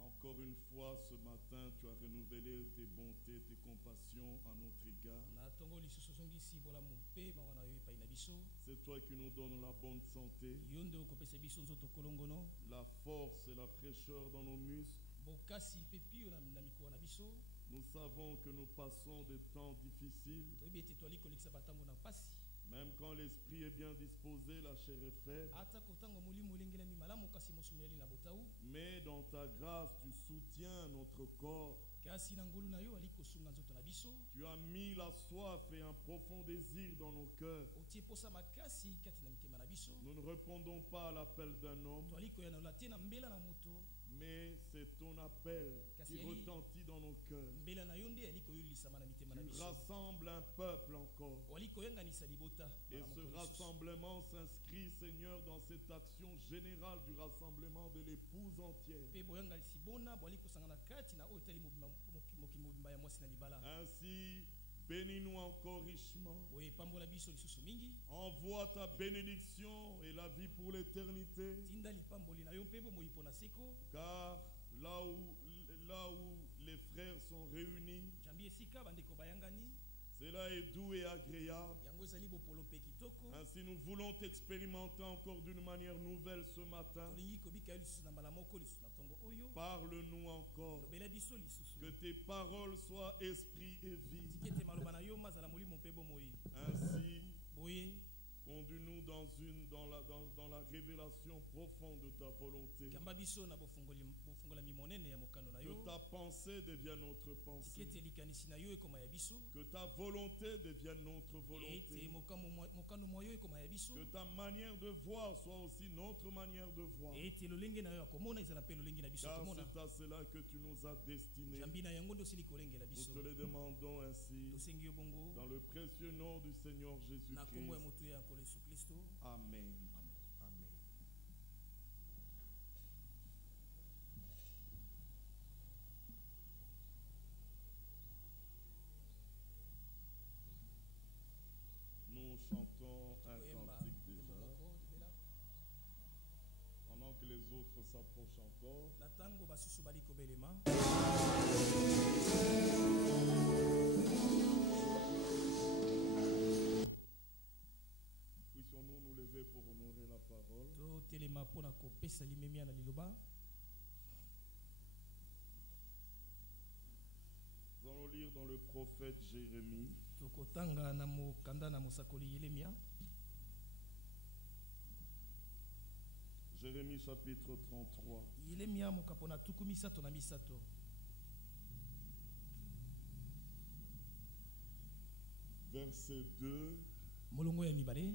Encore une fois, ce matin, tu as renouvelé tes bontés, tes compassions à notre égard. C'est toi qui nous donnes la bonne santé, la force et la fraîcheur dans nos muscles. Nous savons que nous passons des temps difficiles. Même quand l'esprit est bien disposé, la chair est faible. Mais dans ta grâce, tu soutiens notre corps. Tu as mis la soif et un profond désir dans nos cœurs. Nous ne répondons pas à l'appel d'un homme, mais c'est ton appel qui retentit dans nos cœurs. Tu rassembles un peuple encore. Et ce rassemblement s'inscrit, Seigneur, dans cette action générale du rassemblement de l'épouse entière. Ainsi, bénis-nous encore richement. Envoie ta bénédiction et la vie pour l'éternité. Car là où les frères sont réunis, cela est doux et agréable. Ainsi nous voulons t'expérimenter encore d'une manière nouvelle ce matin. Parle-nous encore. Que tes paroles soient esprit et vie. Ainsi, conduis-nous dans la révélation profonde de ta volonté. Que ta pensée devienne notre pensée. Que ta volonté devienne notre volonté. Que ta manière de voir soit aussi notre manière de voir. Car c'est à cela que tu nous as destinés. Nous te le demandons ainsi dans le précieux nom du Seigneur Jésus-Christ. Amen. Amen. Nous chantons un cantique déjà. Pendant que les autres s'approchent encore. Puissions-nous nous lever pour honorer la parole. Nous allons lire dans le prophète Jérémie. Jérémie chapitre 33. Verset 2.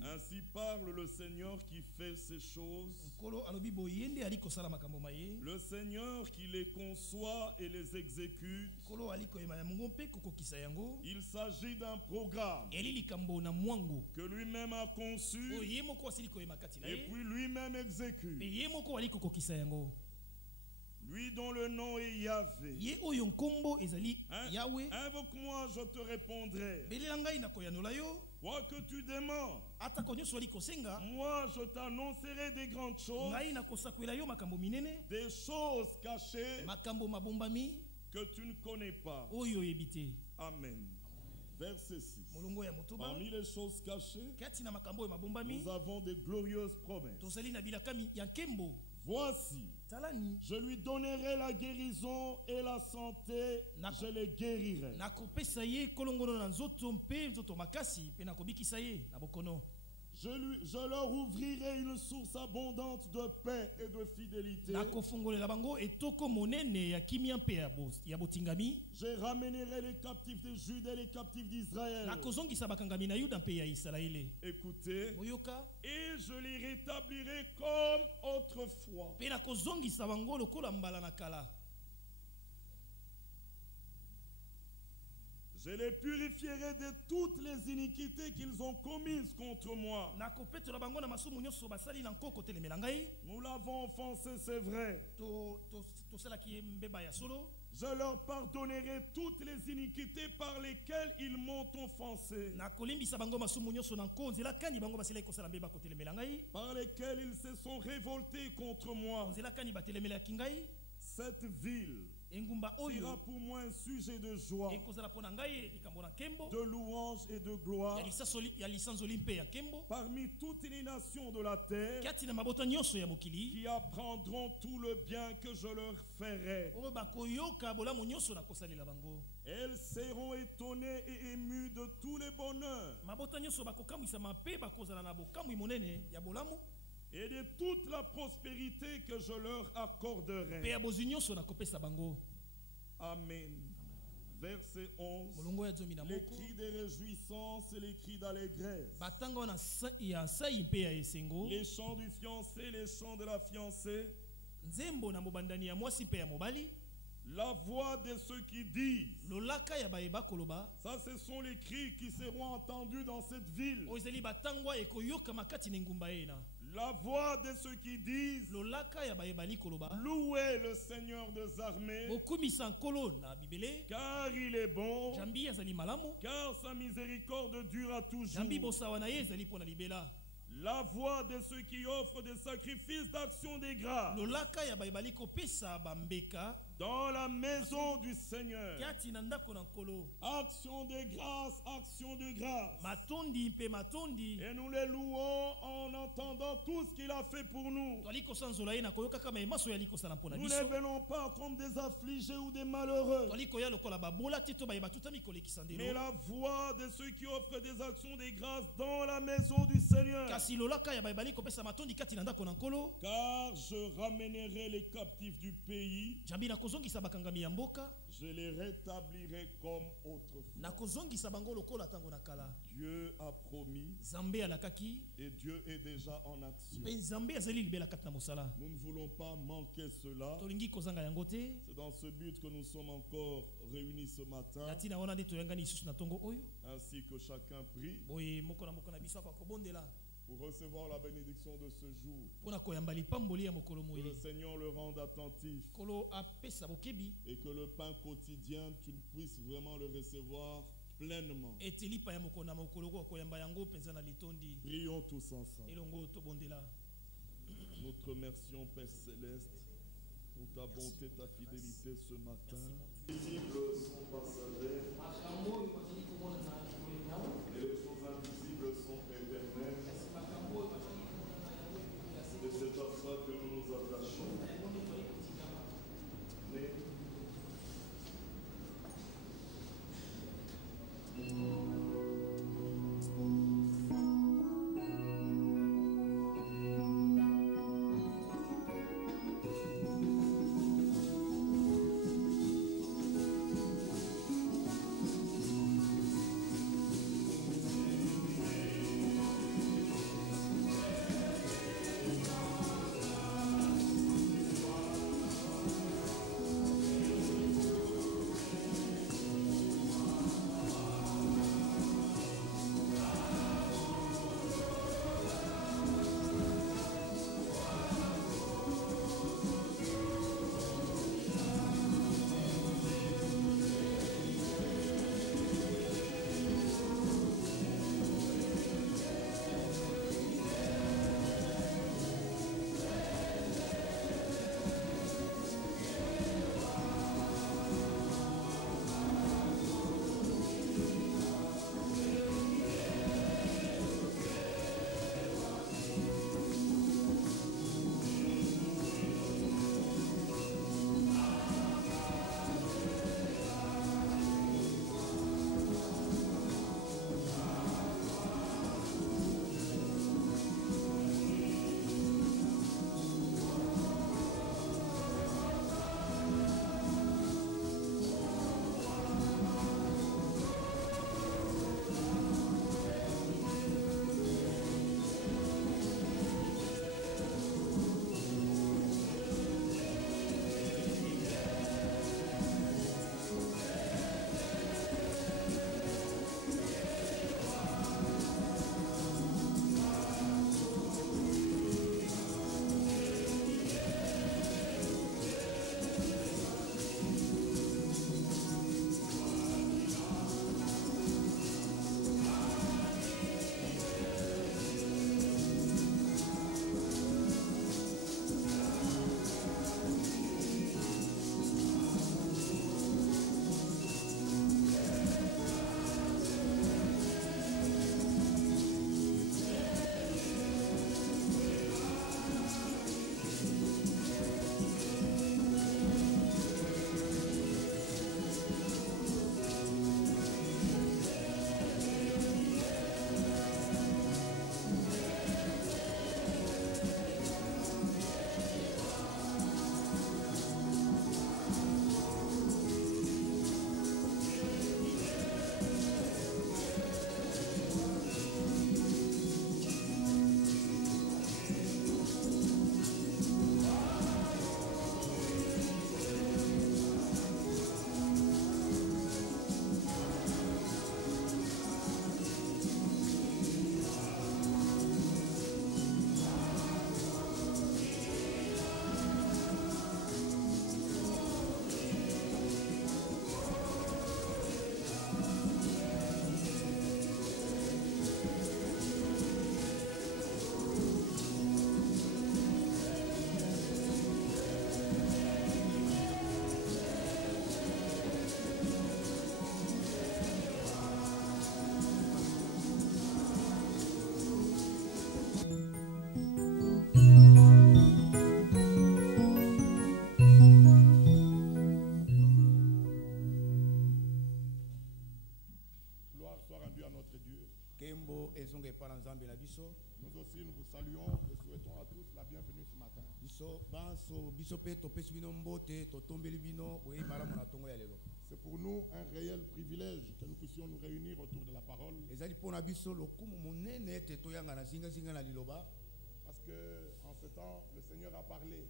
Ainsi parle le Seigneur qui fait ces choses, le Seigneur qui les conçoit et les exécute. Il s'agit d'un programme que lui-même a conçu et puis lui-même exécute. Lui dont le nom est Yahvé. Invoque-moi, je te répondrai. Quoi que tu demandes, moi je t'annoncerai des grandes choses, des choses cachées que tu ne connais pas. Amen. Verset 6. Parmi les choses cachées, nous avons de glorieuses promesses. Voici, je lui donnerai la guérison et la santé, je les guérirai. Je leur ouvrirai une source abondante de paix et de fidélité. Je ramènerai les captifs de Juda et les captifs d'Israël. Écoutez, et je les rétablirai comme autrefois. Je les purifierai de toutes les iniquités qu'ils ont commises contre moi. Nous l'avons offensé, c'est vrai. Je leur pardonnerai toutes les iniquités par lesquelles ils m'ont offensé. Par lesquelles ils se sont révoltés contre moi. Cette ville sera pour moi un sujet de joie, de louange et de gloire parmi toutes les nations de la terre qui apprendront tout le bien que je leur ferai. Elles seront étonnées et émues de tous les bonheurs et de toute la prospérité que je leur accorderai. Amen. Verset 11. Les cris de réjouissance et les cris d'allégresse. Les chants du fiancé, les chants de la fiancée. La voix de ceux qui disent. Ça, ce sont les cris qui seront entendus dans cette ville. La voix de ceux qui disent. Louez le Seigneur des armées. Car il est bon. Car sa miséricorde dure à toujours. La voix de ceux qui offrent des sacrifices d'action des grâces dans la maison du Seigneur. Action de grâce, action de grâce. Et nous les louons en entendant tout ce qu'il a fait pour nous. Nous ne venons pas comme des affligés ou des malheureux, mais la voix de ceux qui offrent des actions de grâce dans la maison du Seigneur. Car je ramènerai les captifs du pays. Je les rétablirai comme autrefois. Dieu a promis et Dieu est déjà en action. Nous ne voulons pas manquer cela. C'est dans ce but que nous sommes encore réunis ce matin. Ainsi que chacun prie pour recevoir la bénédiction de ce jour. Que le Seigneur le rende attentif et que le pain quotidien, tu puisses vraiment le recevoir pleinement. Prions tous ensemble. Nous te remercions, Père Céleste, pour ta bonté, ta fidélité ce matin. Les visibles sont passagers et les choses invisibles sont éternelles. Et c'est à ça que nous nous attachons. soit rendu à notre Dieu. Nous aussi, nous vous saluons et souhaitons à tous la bienvenue ce matin. C'est pour nous un réel privilège que nous puissions nous réunir autour de la parole. Parce qu'en ce temps, le Seigneur a parlé.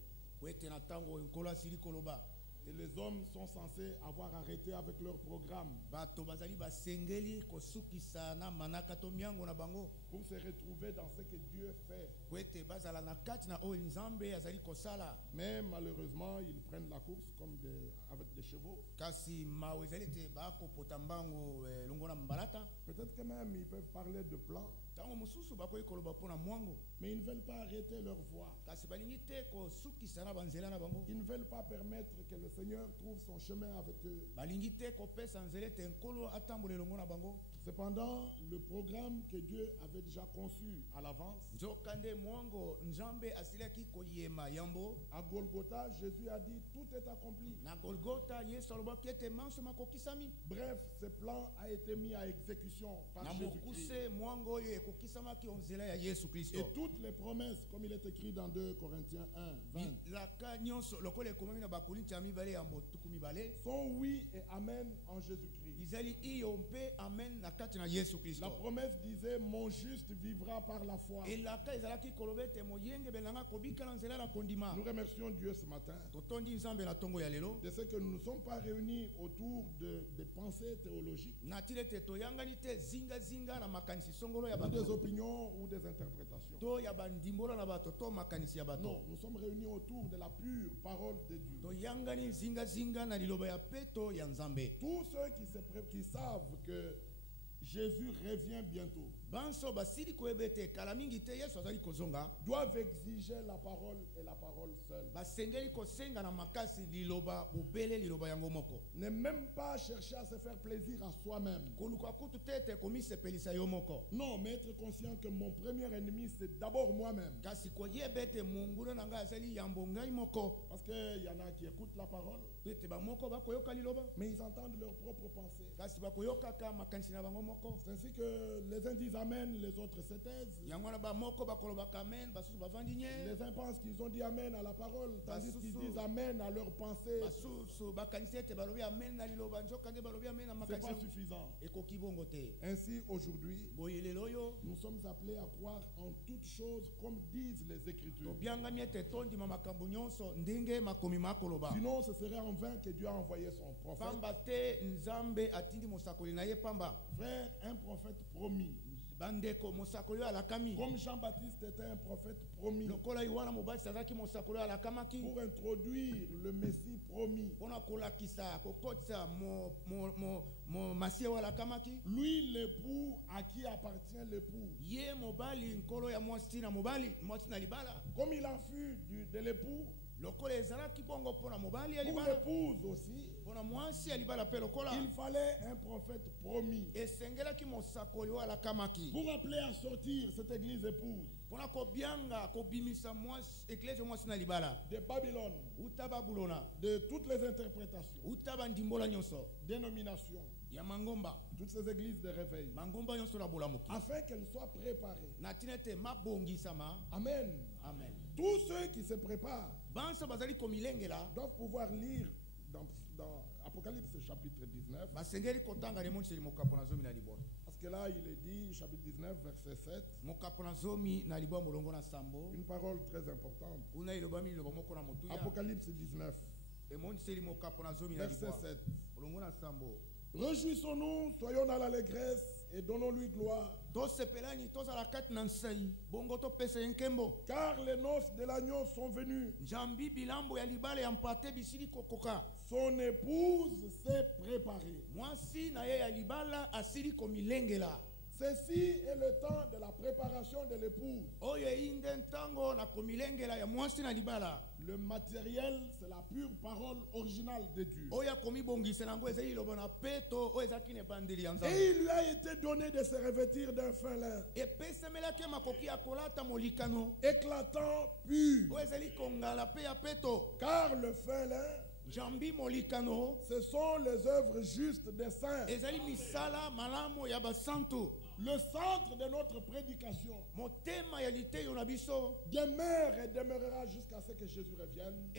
Et les hommes sont censés avoir arrêté avec leur programme pour se retrouver dans ce que Dieu fait. Mais malheureusement, ils prennent la course comme avec des chevaux. Peut-être que même ils peuvent parler de plans, mais ils ne veulent pas arrêter leur voix. Ils ne veulent pas permettre que le Seigneur trouve son chemin avec eux. Cependant, le programme que Dieu avait déjà conçu à l'avance, à Golgotha, Jésus a dit tout est accompli. Bref, ce plan a été mis à exécution par Jésus-Christ. Et toutes les promesses, comme il est écrit dans 2 Corinthiens 1, 20, sont oui et amen en Jésus-Christ. La promesse disait mon juste vivra par la foi. Nous remercions Dieu ce matin de ce que nous ne sommes pas réunis autour de pensées théologiques, ou des opinions ou des interprétations. Non, nous sommes réunis autour de la pure parole de Dieu. Tous ceux qui savent que Jésus revient bientôt doivent exiger la parole et la parole seule. Ne même pas chercher à se faire plaisir à soi-même. Non, mais être conscient que mon premier ennemi c'est d'abord moi-même. Parce qu'il y en a qui écoutent la parole, mais ils entendent leurs propres pensées. C'est ainsi que les uns disent amen, les autres se taisent. Les uns pensent qu'ils ont dit amen à la parole, tandis qu'ils disent amen à leurs pensées. C'est pas suffisant. Ainsi, aujourd'hui, nous sommes appelés à croire en toutes choses comme disent les Écritures. Sinon, ce serait en vain que Dieu a envoyé son prophète. Frère, un prophète promis. Comme Jean-Baptiste était un prophète promis. Pour introduire le Messie promis. Lui, l'époux, à qui appartient l'épouse. Comme il en fut de l'époux, pour l'épouse aussi, il fallait un prophète promis pour appeler à sortir cette église épouse de Babylone, de toutes les interprétations, dénominations, toutes ces églises de réveil, afin qu'elles soient préparées. Amen. Amen. Tous ceux qui se préparent doivent pouvoir lire dans Apocalypse chapitre 19. Parce que là, il est dit, chapitre 19, verset 7, une parole très importante. Apocalypse 19, verset 7. Réjouissons-nous, soyons dans l'allégresse et donnons-lui gloire. Car les noces de l'agneau sont venues. Son épouse s'est préparée. Ceci est le temps de la préparation de l'épouse. Le matériel, c'est la pure parole originale de Dieu. Et il lui a été donné de se revêtir d'un fin lin éclatant, pur. Car le fin lin Ce sont les œuvres justes des saints. Le centre de notre prédication demeure et demeurera jusqu'à ce que Jésus revienne.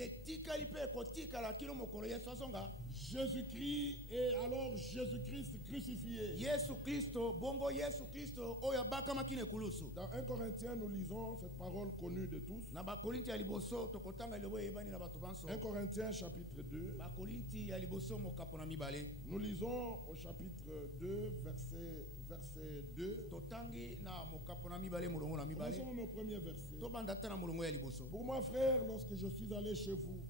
Jésus-Christ est alors Jésus-Christ crucifié. Dans 1 Corinthiens, nous lisons cette parole connue de tous. 1 Corinthiens chapitre 2. Nous lisons au chapitre 2, verset 2. Commençons au premier verset. Pour moi, frère, lorsque je suis allé chez vous,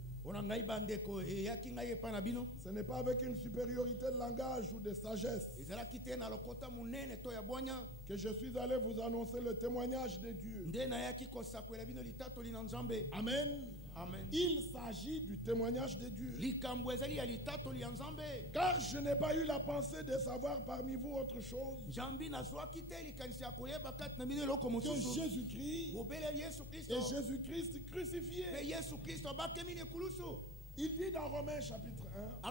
ce n'est pas avec une supériorité de langage ou de sagesse que je suis allé vous annoncer le témoignage de Dieu. Amen. Amen. Il s'agit du témoignage de Dieu. Car je n'ai pas eu la pensée de savoir parmi vous autre chose que Jésus-Christ et Jésus-Christ crucifié. Il dit dans Romains chapitre 1,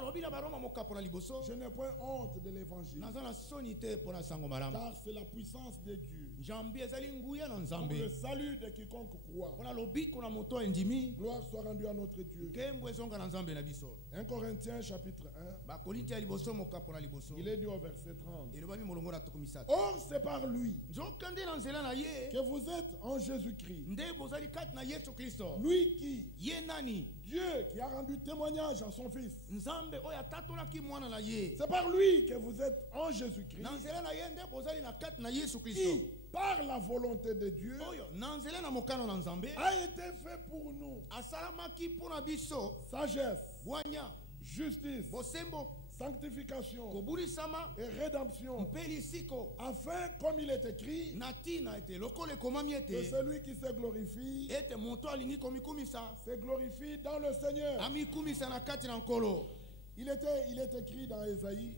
je n'ai point honte de l'évangile, car c'est la puissance de Dieu pour le salut de quiconque croit. Gloire soit rendue à notre Dieu. 1 Corinthiens chapitre 1, il est dit au verset 30. Or c'est par lui que vous êtes en Jésus-Christ, lui qui, Dieu qui a rendu témoignage à son Fils. C'est par lui que vous êtes en Jésus-Christ, qui, par la volonté de Dieu, a été fait pour nous sagesse, justice, sanctification et rédemption, afin, comme il est écrit, que celui qui se glorifie se glorifie dans le Seigneur. Il est écrit dans Ésaïe,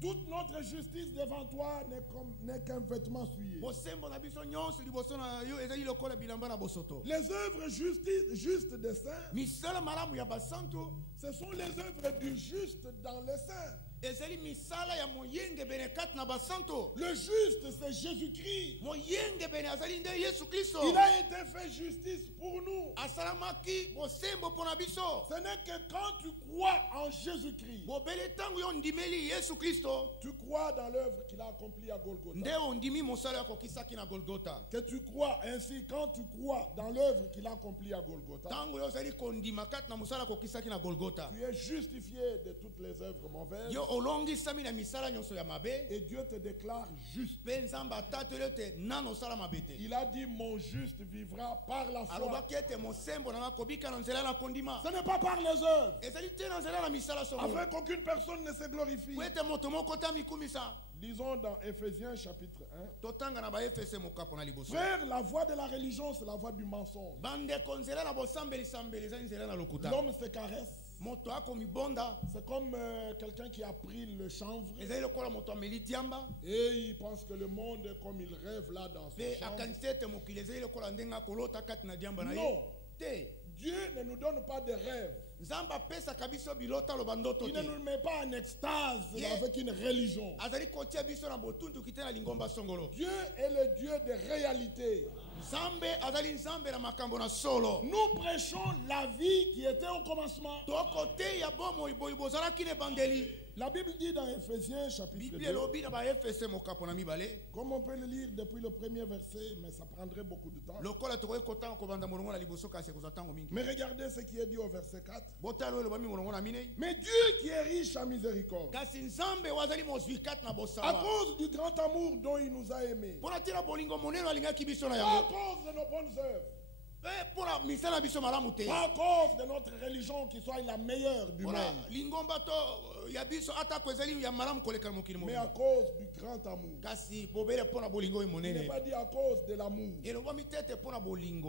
toute notre justice devant toi n'est qu'un vêtement souillé. Les œuvres justes des saints, ce sont les œuvres du juste dans les saints. Le juste, c'est Jésus-Christ. Il a été fait justice pour nous. Ce n'est que quand tu crois en Jésus-Christ, tu crois dans l'œuvre qu'il a accomplie à Golgotha. Que tu crois ainsi, quand tu crois dans l'œuvre qu'il a accomplie à Golgotha, tu es justifié de toutes les œuvres mauvaises. Et Dieu te déclare juste. Il a dit, mon juste vivra par la foi. Ce n'est pas par les œuvres, afin qu'aucune personne ne se glorifie. Lisons dans Éphésiens chapitre 1. Frère, la voie de la religion, c'est la voie du mensonge. L'homme se caresse. C'est comme quelqu'un qui a pris le chanvre et il pense que le monde est comme il rêve là dans son chanvre. Non, Dieu ne nous donne pas de rêves. Il ne nous met pas en extase avec une religion. Dieu est le Dieu de réalité. Nous prêchons la vie qui était au commencement. La Bible dit dans Éphésiens chapitre 2, comme on peut le lire depuis le premier verset, mais ça prendrait beaucoup de temps. Mais regardez ce qui est dit au verset 4. Mais Dieu qui est riche en miséricorde, à cause du grand amour dont il nous a aimés, pas à cause de nos bonnes œuvres, pas à cause de notre religion qui soit la meilleure du monde, mais à cause du grand amour. Il n'est pas dit à cause de l'amour,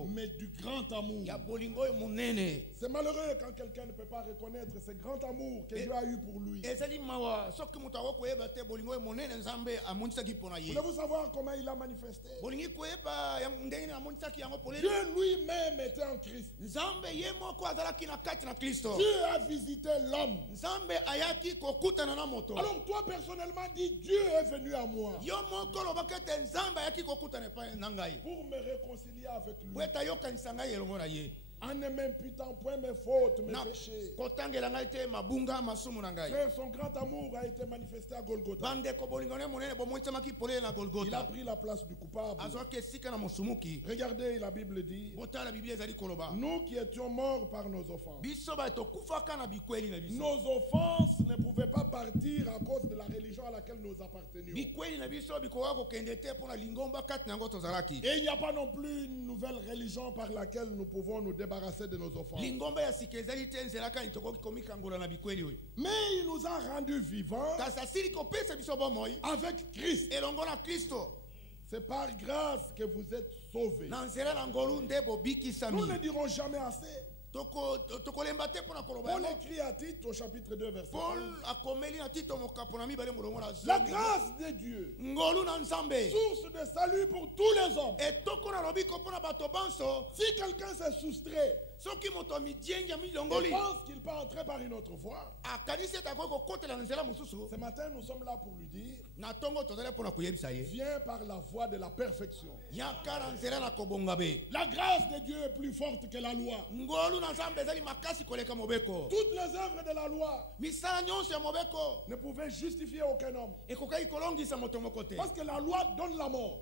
mais du grand amour. C'est malheureux quand quelqu'un ne peut pas reconnaître ce grand amour que Dieu a eu pour lui. Voulez-vous savoir comment il a manifesté? Dieu lui lui-même était en Christ. Dieu a visité l'homme. Alors toi personnellement dis, Dieu est venu à moi pour me réconcilier avec lui, en ne m'imputant point mes fautes, mes péchés. Frère, son grand amour a été manifesté à Golgotha. Il a pris la place du coupable. Regardez, la Bible dit, nous qui étions morts par nos offenses. Nos offenses ne pouvaient pas partir à cause de la religion à laquelle nous appartenions. Et il n'y a pas non plus une nouvelle religion par laquelle nous pouvons nous débarrasser de nos offenses. Mais il nous a rendus vivants avec Christ. C'est par grâce que vous êtes sauvés. Nous ne dirons jamais assez. Paul écrit à Tite au chapitre 2 verset 11. La grâce de Dieu, source de salut pour tous les hommes. Si quelqu'un s'est soustrait, il pense qu'il peut entrer par une autre voie. Ce matin, nous sommes là pour lui dire, viens par la voie de la perfection. La grâce de Dieu est plus forte que la loi. Toutes les œuvres de la loi ne pouvaient justifier aucun homme. Parce que la loi donne la mort.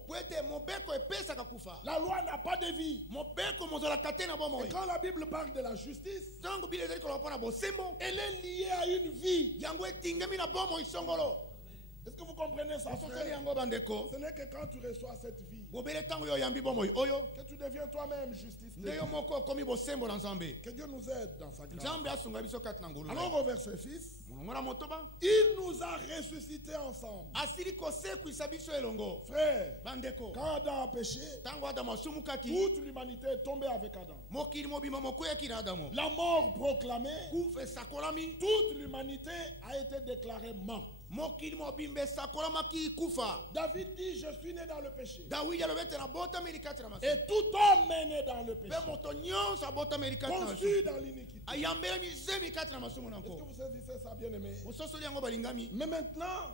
La loi n'a pas de vie. Et quand la Bible parle de la justice, elle est liée à une vie. Est-ce que vous comprenez ça, frère? Ce n'est que quand tu reçois cette vie que tu deviens toi-même justice. Que Dieu nous aide dans sa grâce. Alors au verset 6, il nous a ressuscités ensemble. Frère, quand Adam a péché, toute l'humanité est tombée avec Adam. La mort proclamée, toute l'humanité a été déclarée morte. David dit, je suis né dans le péché. Et tout homme est né dans le péché, conçu dans l'iniquité. Est-ce que vous saisissez ça, bien aimé? Mais maintenant,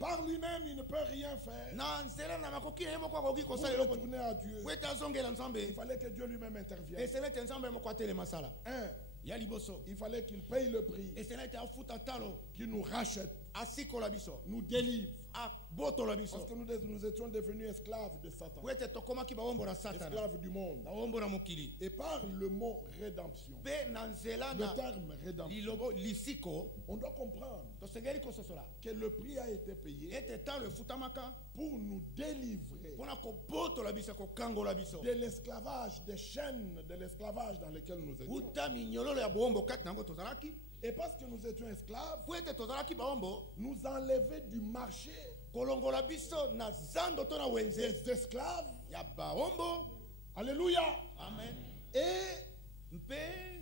par lui-même, il ne peut rien faire. Pour retourner à Dieu, il fallait que Dieu lui-même intervienne. Il fallait qu'il paye le prix, qu'il nous rachète, nous délivre. Parce que nous étions devenus esclaves de Satan, esclaves du monde. Et par le mot rédemption, le terme rédemption, on doit comprendre que le prix a été payé pour nous délivrer de l'esclavage, des chaînes de l'esclavage dans lesquelles nous étions. Et parce que nous étions esclaves, nous enlever du marché des esclaves. Alléluia. Amen. Et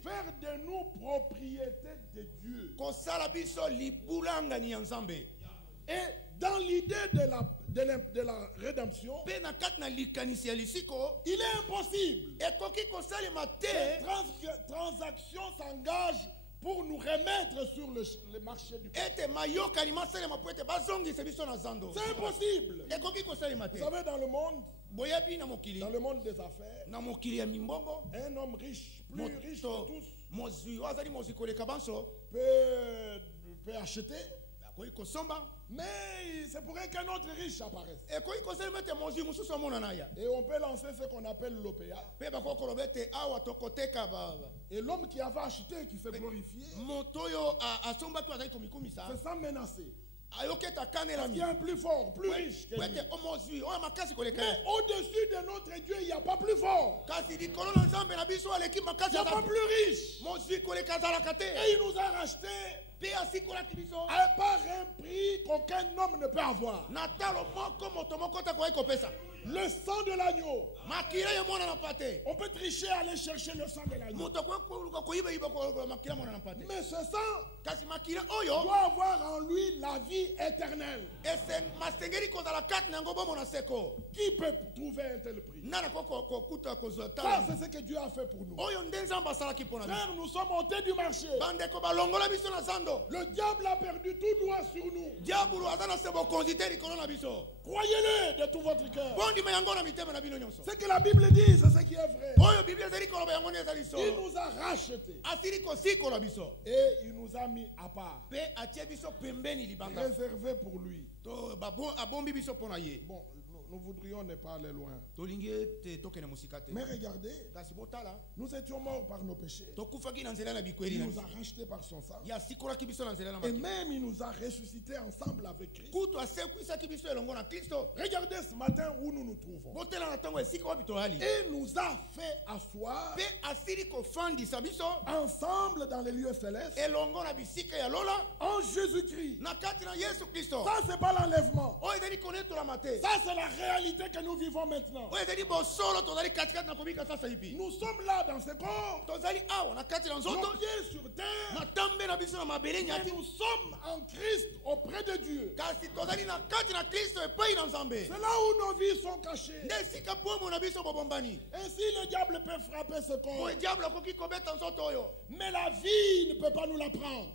faire de nous propriété de Dieu. Et dans l'idée de la rédemption, il est impossible que transactions s'engagent pour nous remettre sur le marché du péché. C'est impossible. Vous savez, dans le monde des affaires, un homme riche, plus riche que tous, peut acheter. Mais c'est pour qu'un autre riche apparaisse. Et on peut lancer ce qu'on appelle l'OPA. Et l'homme qui avait acheté, qui s'est glorifié, se sent menacé. Il y a un plus fort, plus riche que lui. Mais au-dessus de notre Dieu, il n'y a pas plus fort. Il n'y a pas plus riche. Et il nous a rachetés par un prix qu'aucun homme ne peut avoir. Le sang de l'agneau. On peut tricher à aller chercher le sang de l'agneau. Mais ce sang doit avoir en lui la vie éternelle. Qui peut trouver un tel prix? Ça, c'est ce que Dieu a fait pour nous. Frère, nous sommes ôtés du marché. Le diable a perdu tout droit sur nous. Croyez-le de tout votre cœur. Ce que la Bible dit, c'est ce qui est vrai. Il nous a rachetés. Et il nous a mis à part. Réservé pour lui. Bon, nous voudrions ne pas aller loin. Mais regardez, nous étions morts par nos péchés. Il nous a rachetés par son sang. Et même il nous a ressuscités ensemble avec Christ. Regardez ce matin où nous nous trouvons. Et nous a fait asseoir ensemble dans les lieux célestes en Jésus-Christ. Ça, c'est pas l'enlèvement. Ça, c'est la réalité que nous vivons maintenant. Nous sommes là dans ce corps, nos pieds sur terre, et nous sommes en Christ auprès de Dieu. C'est là où nos vies sont cachées. Ainsi le diable peut frapper ce corps, mais la vie ne peut pas nous la prendre.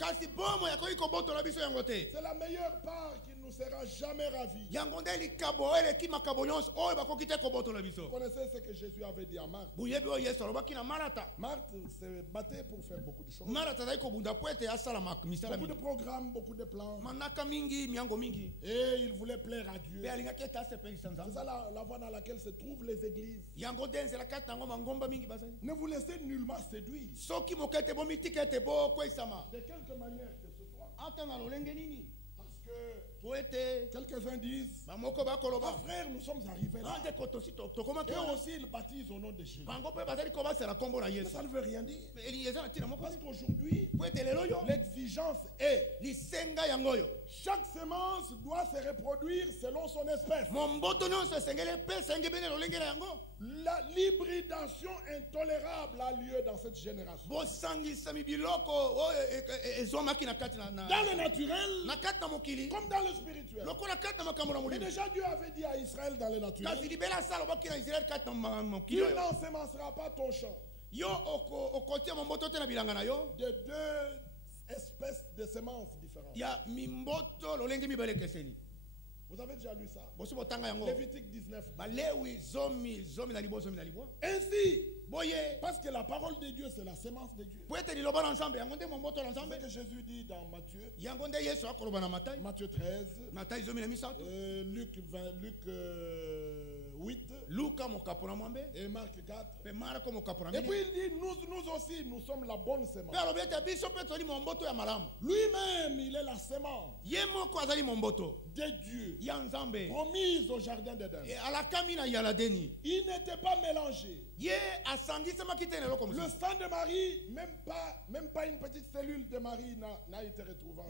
C'est la meilleure part qui ne sera jamais ravi. Vous connaissez ce que Jésus avait dit à Marthe. Marthe s'est battue pour faire beaucoup de choses. Beaucoup de programmes, beaucoup de plans. Et il voulait plaire à Dieu. C'est ça la voie dans laquelle se trouvent les églises. Ne vous laissez nullement séduire. De quelque manière que ce soit. Parce que quelques-uns disent, frère, nous sommes arrivés là. Et aussi, ils baptisent au nom de Jésus. Mais ça ne veut rien dire. Parce qu'aujourd'hui, l'exigence est chaque semence doit se reproduire selon son espèce. La l'hybridation intolérable a lieu dans cette génération. Dans le naturel, comme dans le spirituel. Et déjà Dieu avait dit à Israël dans le naturel, tu n'ensemenceras pas ton champ de deux espèces de semences différentes. Vous avez déjà lu ça? Lévitique 19. Ainsi, parce que la parole de Dieu, c'est la semence de Dieu. C'est ce que Jésus dit dans Matthieu. Matthieu 13. Luc 8. Et Marc 4. Et puis il dit, nous aussi, nous sommes la bonne semence. Lui-même, il est la semence de Dieu, promise au jardin d'Éden. Il n'était pas mélangé. Le sang de Marie, même pas une petite cellule de Marie n'a été retrouvée.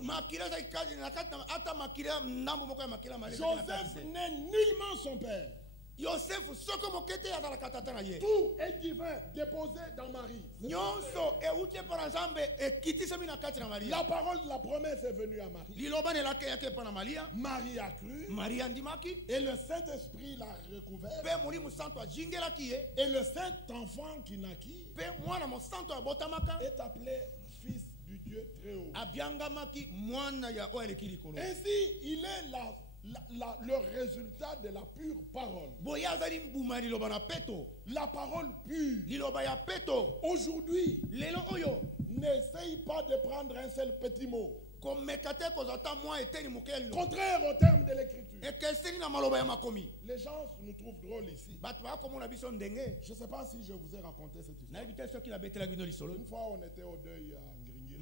Joseph n'est nullement son père. Tout est divin, déposé dans Marie. La parole de la promesse est venue à Marie. Marie a cru. Et le Saint-Esprit l'a recouvert. Et le Saint-Enfant qui naquit est appelé Fils du Dieu très haut. Ainsi, il est le résultat de la pure parole. La parole pure. Aujourd'hui, n'essaye pas de prendre un seul petit mot contraire au terme de l'écriture. Les gens nous trouvent drôles ici. Je ne sais pas si je vous ai raconté cette histoire. Une fois on était au deuil à Ngringiri.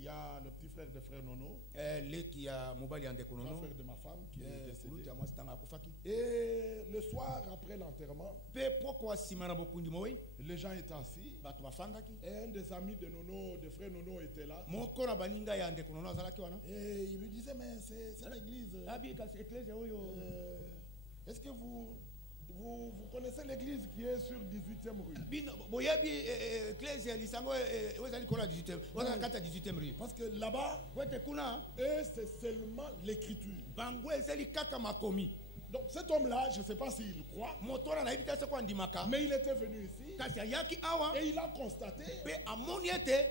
il y a le petit frère de frère Nono. Grand frère de ma femme qui est décédé. Et le soir après l'enterrement, les gens étaient assis. Et un des amis de Nono, de frère Nono était là. Et il lui disait, mais c'est l'église. Est-ce que vous connaissez l'église qui est sur 18e rue? Parce que là-bas, c'est seulement l'écriture. Donc cet homme-là, je ne sais pas s'il croit, mais il était venu ici et il a constaté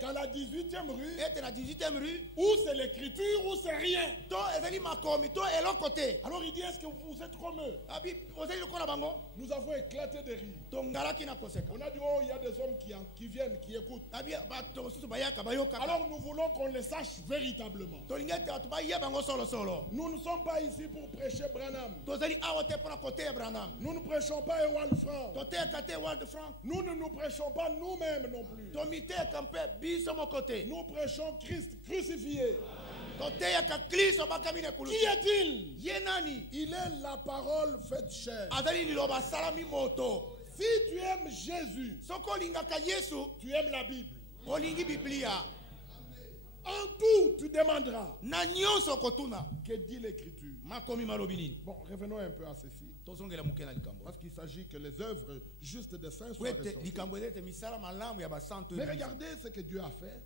qu'à la 18e rue, où c'est l'écriture, où c'est rien. Alors il dit, est-ce que vous êtes comme eux? Nous avons éclaté de rire. On a dit, oh, il y a des hommes qui viennent, qui écoutent. Alors nous voulons qu'on les sache véritablement. Nous ne sommes pas ici pour prêcher Branham. Nous ne prêchons pas Ewald Frank. Nous ne nous prêchons pas nous-mêmes non plus. Nous prêchons Christ crucifié. Qui est-il? Il est la parole faite chair. Si tu aimes Jésus, tu aimes la Bible. En tout, tu demanderas. Que dit l'écriture? Bon, revenons un peu à ceci. Parce qu'il s'agit que les œuvres justes des saints soient ressorties. Mais regardez ce que Dieu a fait.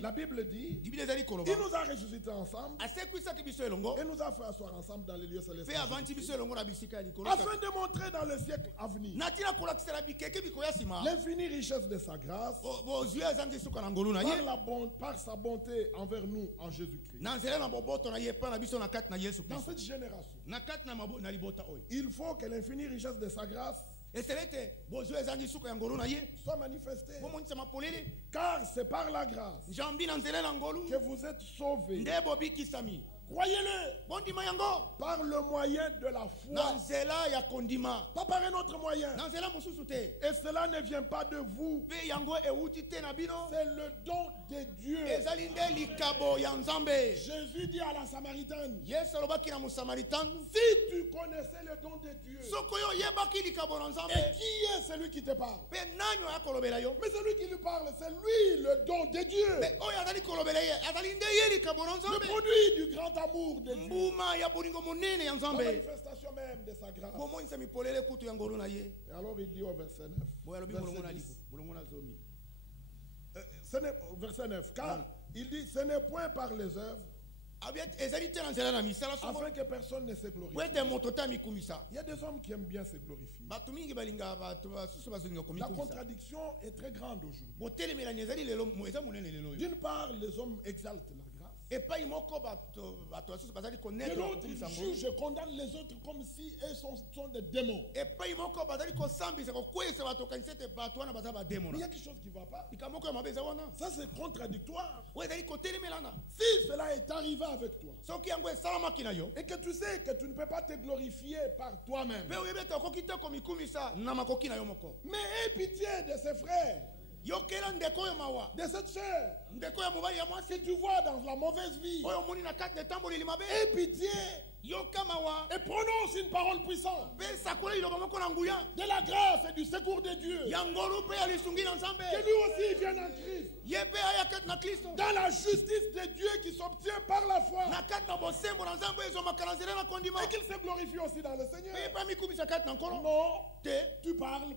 La Bible dit, il nous a ressuscités ensemble et nous a fait asseoir ensemble dans les lieux célestes, afin de montrer dans le siècle à venir l'infinie richesse de sa grâce par sa bonté envers nous en Jésus-Christ. Dans cette génération, il faut que l'infinie richesse de sa grâce soit manifestée. Car c'est par la grâce que vous êtes sauvés. Croyez-le par le moyen de la foi, pas par un autre moyen. Et cela ne vient pas de vous, c'est le don de Dieu. Jésus dit à la Samaritaine, si tu connaissais le don de Dieu, et qui est celui qui te parle? Mais celui qui lui parle, c'est lui le don de Dieu, le produit du grand amour de Dieu, la manifestation même de sa grâce. Et alors il dit au verset 9, verset 9, car il dit, ce n'est point par les œuvres, afin que personne ne se glorifie. Il y a des hommes qui aiment bien se glorifier. La contradiction est très grande aujourd'hui. D'une part, les hommes exaltent la grâce. De l'autre, ils jugent et condamnent les autres comme si eux sont des démons. Mais il y a quelque chose qui ne va pas. Ça, c'est contradictoire. Si cela est arrivé avec toi, et que tu sais que tu ne peux pas te glorifier par toi-même, mais aie pitié de ses frères, de cette sœur, si tu vois dans la mauvaise vie, aie pitié et prononce une parole puissante de la grâce et du secours de Dieu, que lui aussi vienne en Christ, dans la justice de Dieu qui s'obtient par la foi, et qu'il se glorifie aussi dans le Seigneur. Non, tu parles.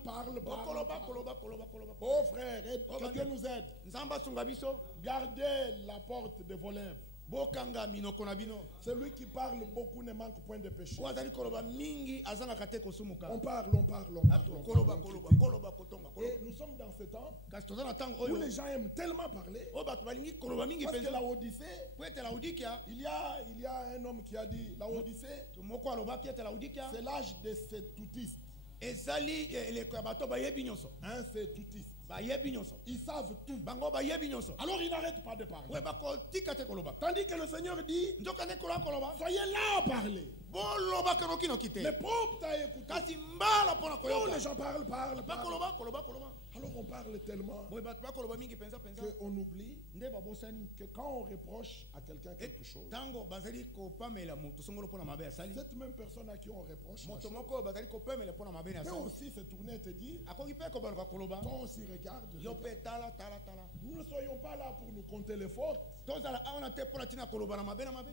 Oh frère, que Dieu nous aide. Gardez la porte de vos lèvres. Celui qui parle beaucoup ne manque point de péché. On parle. Et nous sommes dans ce temps où les gens aiment tellement parler. Parce que la Odyssée, il y a un homme qui a dit, la Odyssée, c'est l'âge des sétoutistes. C'est toutiste. Ils savent tout. Alors ils n'arrêtent pas de parler. Tandis que le Seigneur dit, soyez là à parler, mais prompte à écouter. Oh, les gens parlent. Alors on parle tellement qu'on oublie que quand on reproche à quelqu'un quelque chose, cette même personne à qui on reproche peut aussi se tourner et te dire, toi aussi regarde. Nous ne soyons pas là pour nous compter les fautes.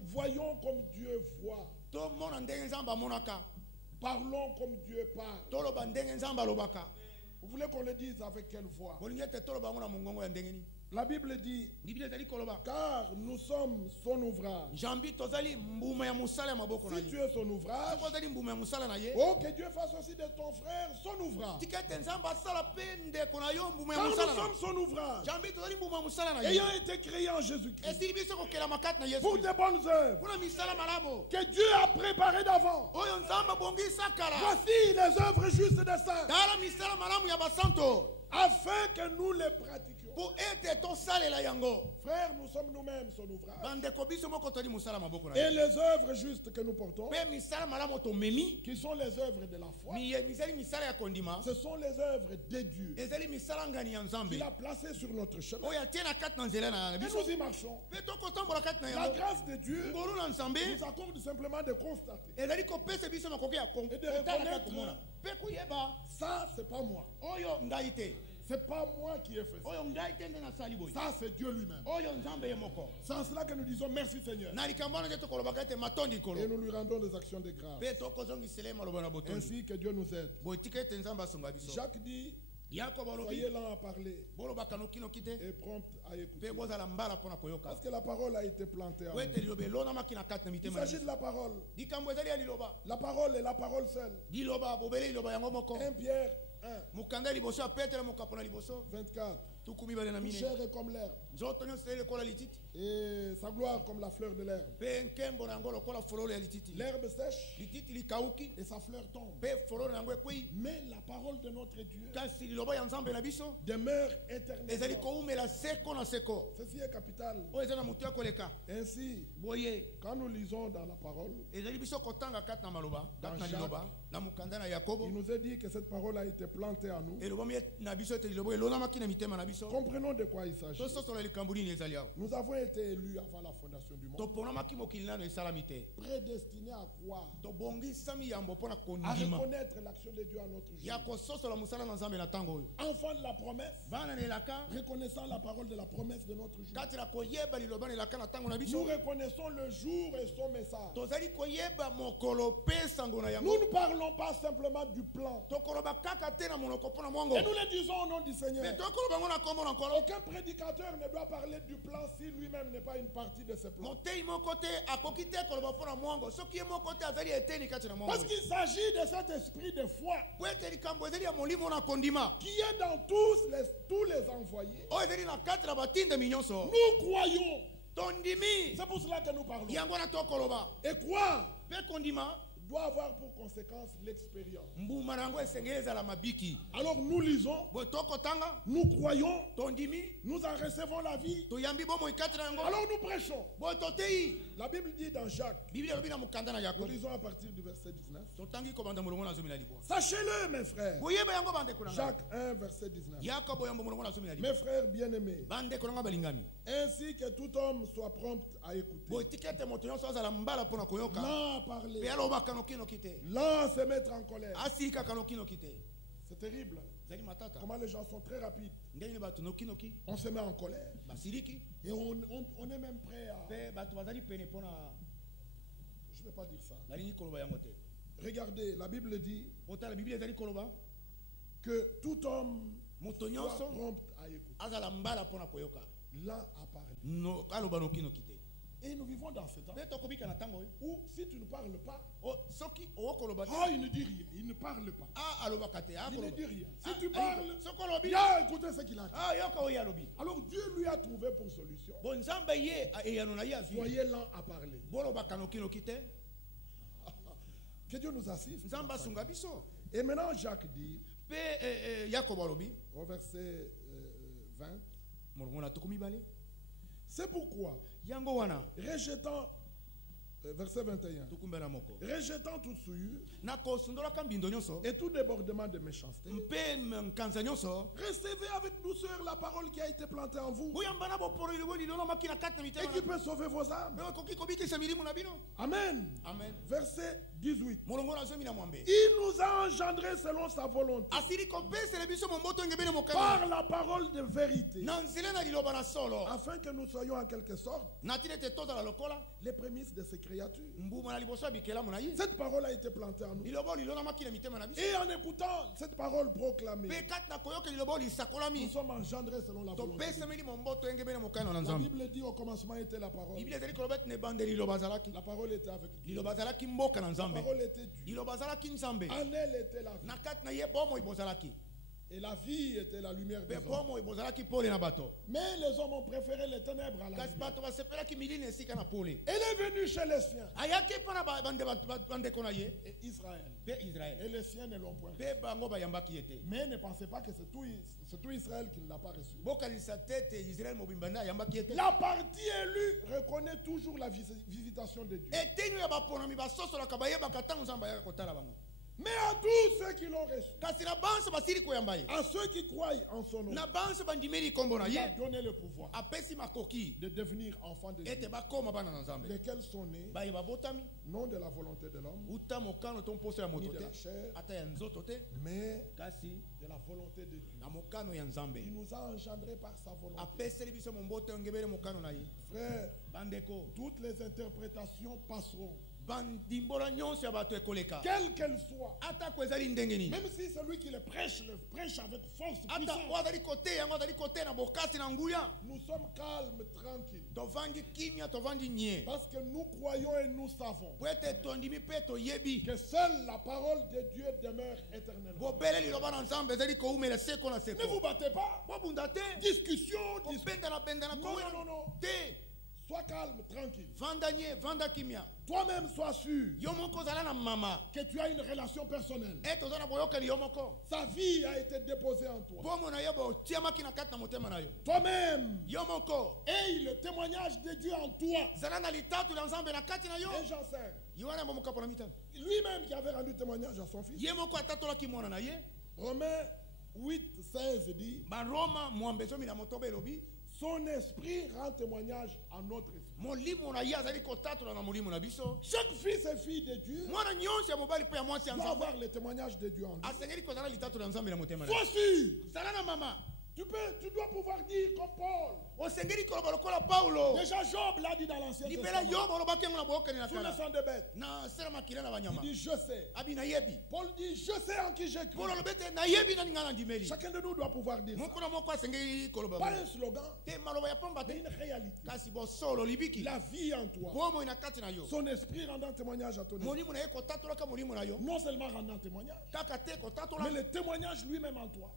Voyons comme Dieu voit. Parlons comme Dieu parle. Vous voulez qu'on le dise avec quelle voix? La Bible dit, car nous sommes son ouvrage. Si tu es son ouvrage, oh, que Dieu fasse aussi de ton frère son ouvrage. Car nous sommes son ouvrage, ayant été créés en Jésus-Christ pour de bonnes œuvres que Dieu a préparées d'avant. Voici les œuvres justes des saints, afin que nous les pratiquions. Frère, nous sommes nous-mêmes son ouvrage. Et les œuvres justes que nous portons, qui sont les œuvres de la foi, ce sont les œuvres de Dieu qu'il a placées sur notre chemin. Et nous y marchons. La grâce de Dieu nous accorde simplement de constater et de reconnaître, ça c'est pas moi. C'est pas moi qui ai fait ça. Ça, c'est Dieu lui-même. C'est en cela que nous disons merci Seigneur. Et nous lui rendons des actions de grâce. Ainsi que Dieu nous aide. Jacques dit, soyez lents à parler et prompt à écouter. Parce que la parole a été plantée en nous. Il s'agit de la parole. La parole est la parole seule. 1 Pierre 24. Tout chair est comme l'herbe, et sa gloire comme la fleur de l'herbe. L'herbe sèche et sa fleur tombe, mais la parole de notre Dieu demeure éternellement. Ceci est capital. Ainsi, quand nous lisons dans la parole, dans Jacques, il nous est dit que cette parole a été plantée en nous. Comprenons de quoi il s'agit. Nous avons été élus avant la fondation du monde. Prédestinés à quoi? À reconnaître l'action de Dieu à notre jour. Enfants de la promesse, reconnaissant la parole de la promesse de notre jour. Nous reconnaissons le jour et son message. Nous ne parlons pas simplement du plan. Et nous le disons au nom du Seigneur. Aucun prédicateur ne doit parler du plan si lui-même n'est pas une partie de ce plan. Parce qu'il s'agit de cet esprit de foi qui est dans tous les envoyés. Nous croyons. C'est pour cela que nous parlons. Et quoi doit avoir pour conséquence l'expérience. Alors nous lisons, nous croyons, nous en recevons la vie. Alors nous prêchons. La Bible dit dans Jacques, nous lisons à partir du verset 19. Sachez-le mes frères. Jacques 1 verset 19. Mes frères bien-aimés, ainsi que tout homme soit prompt à écouter, lent à parler, lent à se mettre en colère. C'est terrible. Comment les gens sont très rapides. On se met en colère. Et on est même prêt à... Je ne vais pas dire ça. Regardez, la Bible dit que tout homme soit prompt à écouter, lent à parler. Et nous vivons dans ce temps où si tu ne parles pas, il ne dit rien, il ne parle pas. Il ne dit rien. Si tu parles, écoutez ce qu'il a dit. Alors Dieu lui a trouvé pour solution. Soyez lent à parler. Que Dieu nous assiste. Et maintenant Jacques dit, au verset 20, c'est pourquoi, rejetant Verset 21. Rejetant toute souillure et tout débordement de méchanceté, recevez avec douceur la parole qui a été plantée en vous et qui peut sauver vos âmes. Amen. Amen. Verset 18. Il nous a engendrés selon sa volonté par la parole de vérité, afin que nous soyons en quelque sorte les prémices de ces créatures. Cette parole a été plantée en nous. Et en écoutant cette parole proclamée, nous sommes engendrés selon la volonté. La Bible dit au commencement était la parole. La parole était avec Dieu. La parole était Dieu. En elle était la vie. Et la vie était la lumière des hommes. Mais les hommes ont préféré les ténèbres à la lumière. Elle est venue chez les siens. Et Israël. Et les siens ne l'ont point. Mais ne pensez pas que c'est tout Israël qui ne l'a pas reçu. La partie élue reconnaît toujours la visitation de Dieu. Mais à tous ceux qui l'ont reçu, à ceux qui croient en son nom, il a donné le pouvoir de devenir enfants de Dieu, lesquels sont nés non de la volonté de l'homme, ni de la chair, mais de la volonté de Dieu. Il nous a engendrés par sa volonté. Frères, toutes les interprétations passeront, quelle qu'elle soit, même si celui qui le prêche avec force puissante. Nous sommes calmes, tranquilles, parce que nous croyons et nous savons que seule la parole de Dieu demeure éternellement. Ne vous battez pas. Discussion. Non. Sois calme, tranquille. Toi-même sois sûr que tu as une relation personnelle. Sa vie a été déposée en toi. Toi-même. Et le témoignage de Dieu en toi. Et Jean 5. Lui-même qui avait rendu témoignage à son fils. Romains 8:16 dit. Son esprit rend témoignage à notre esprit. Chaque fils et fille de Dieu doit avoir le témoignage de Dieu en lui. Sois sûr. Tu dois pouvoir dire comme Paul. Déjà Job l'a dit dans l'Ancien Testament. Sous le sang de bêtes. Il dit je sais. Paul dit je sais en qui j'ai cru. Chacun de nous doit pouvoir dire ça. Pas un slogan, mais une réalité. La vie en toi. Son esprit rendant témoignage à ton esprit. Non seulement rendant témoignage, mais le témoignage lui-même en toi.